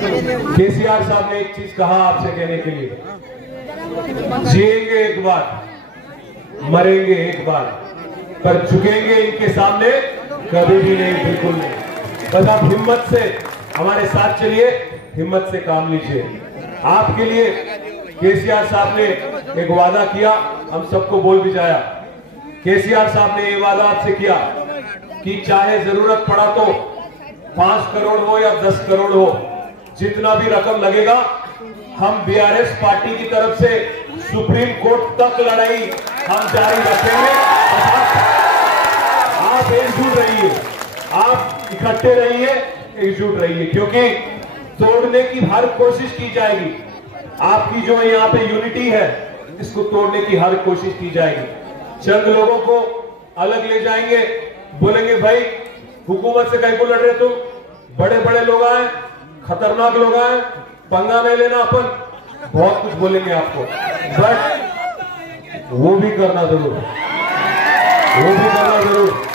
केसीआर साहब ने एक चीज कहा आपसे कहने के लिए, जिएंगे एक बार, मरेंगे एक बार, पर झुकेंगे इनके सामने कभी भी नहीं, बिल्कुल नहीं। बस आप हिम्मत से हमारे साथ चलिए, हिम्मत से काम लीजिए। आपके लिए केसीआर साहब ने एक वादा किया, हम सबको बोल भी जाया। केसीआर साहब ने ये वादा आपसे किया कि चाहे जरूरत पड़ा तो 5 करोड़ हो या 10 करोड़ हो, जितना भी रकम लगेगा, हम बीआरएस पार्टी की तरफ से सुप्रीम कोर्ट तक लड़ाई हम जारी रखेंगे। आप एकजुट रहिए, आप इकट्ठे रहिए, एकजुट रहिए, क्योंकि तोड़ने की हर कोशिश की जाएगी। आपकी जो यहाँ पे यूनिटी है, इसको तोड़ने की हर कोशिश की जाएगी। चंद लोगों को अलग ले जाएंगे, बोलेंगे भाई हुकूमत से कहीं को लड़ रहे तुम, बड़े बड़े लोग आए, खतरनाक लोग आए, पंगा नहीं लेना अपन, बहुत कुछ बोलेंगे आपको, बट वो भी करना जरूर, वो भी करना जरूर।